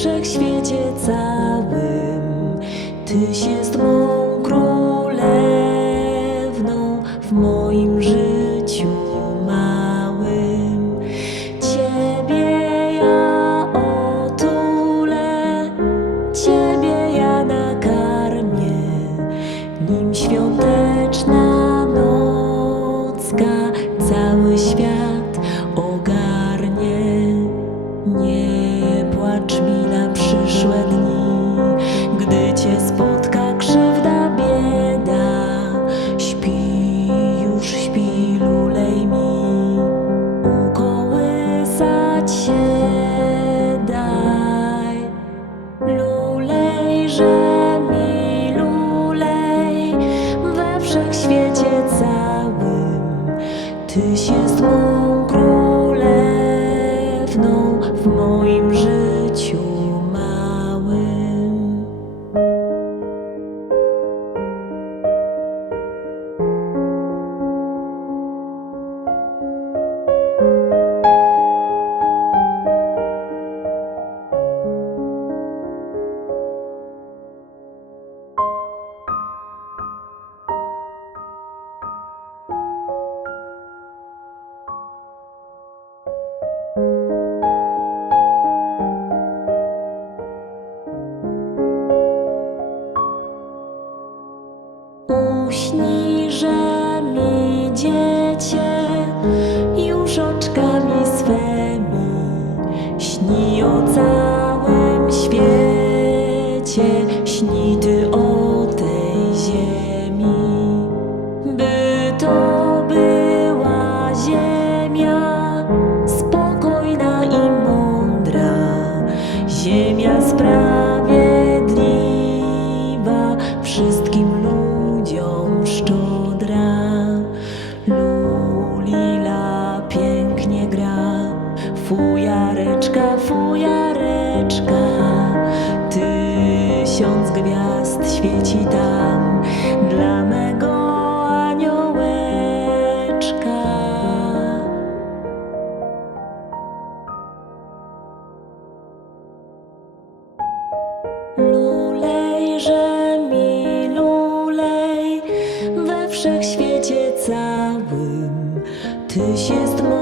świecie całym. Tyś jest mą królewną w moim życiu małym. Ciebie ja otulę, Ciebie ja nakarmię, nim świąteczna nocka cały świat ogarnie. Nie płacz mi przyszłe dni, gdy cię spotka krzywda, bieda. Śpi, już śpi, lulej mi, ukołysać się daj. Lulejże mi, lulej, we wszechświecie całym, Tyś jest Uśnij, że mi dziecię już oczkami swymi. Śni o całym świecie, śni ty o tej ziemi, by to była ziemia spokojna i mądra, ziemia sprawiedliwa, tysiąc gwiazd świeci tam dla mego aniołeczka. Lulejże mi lulej we wszechświecie całym. Tyś jest mą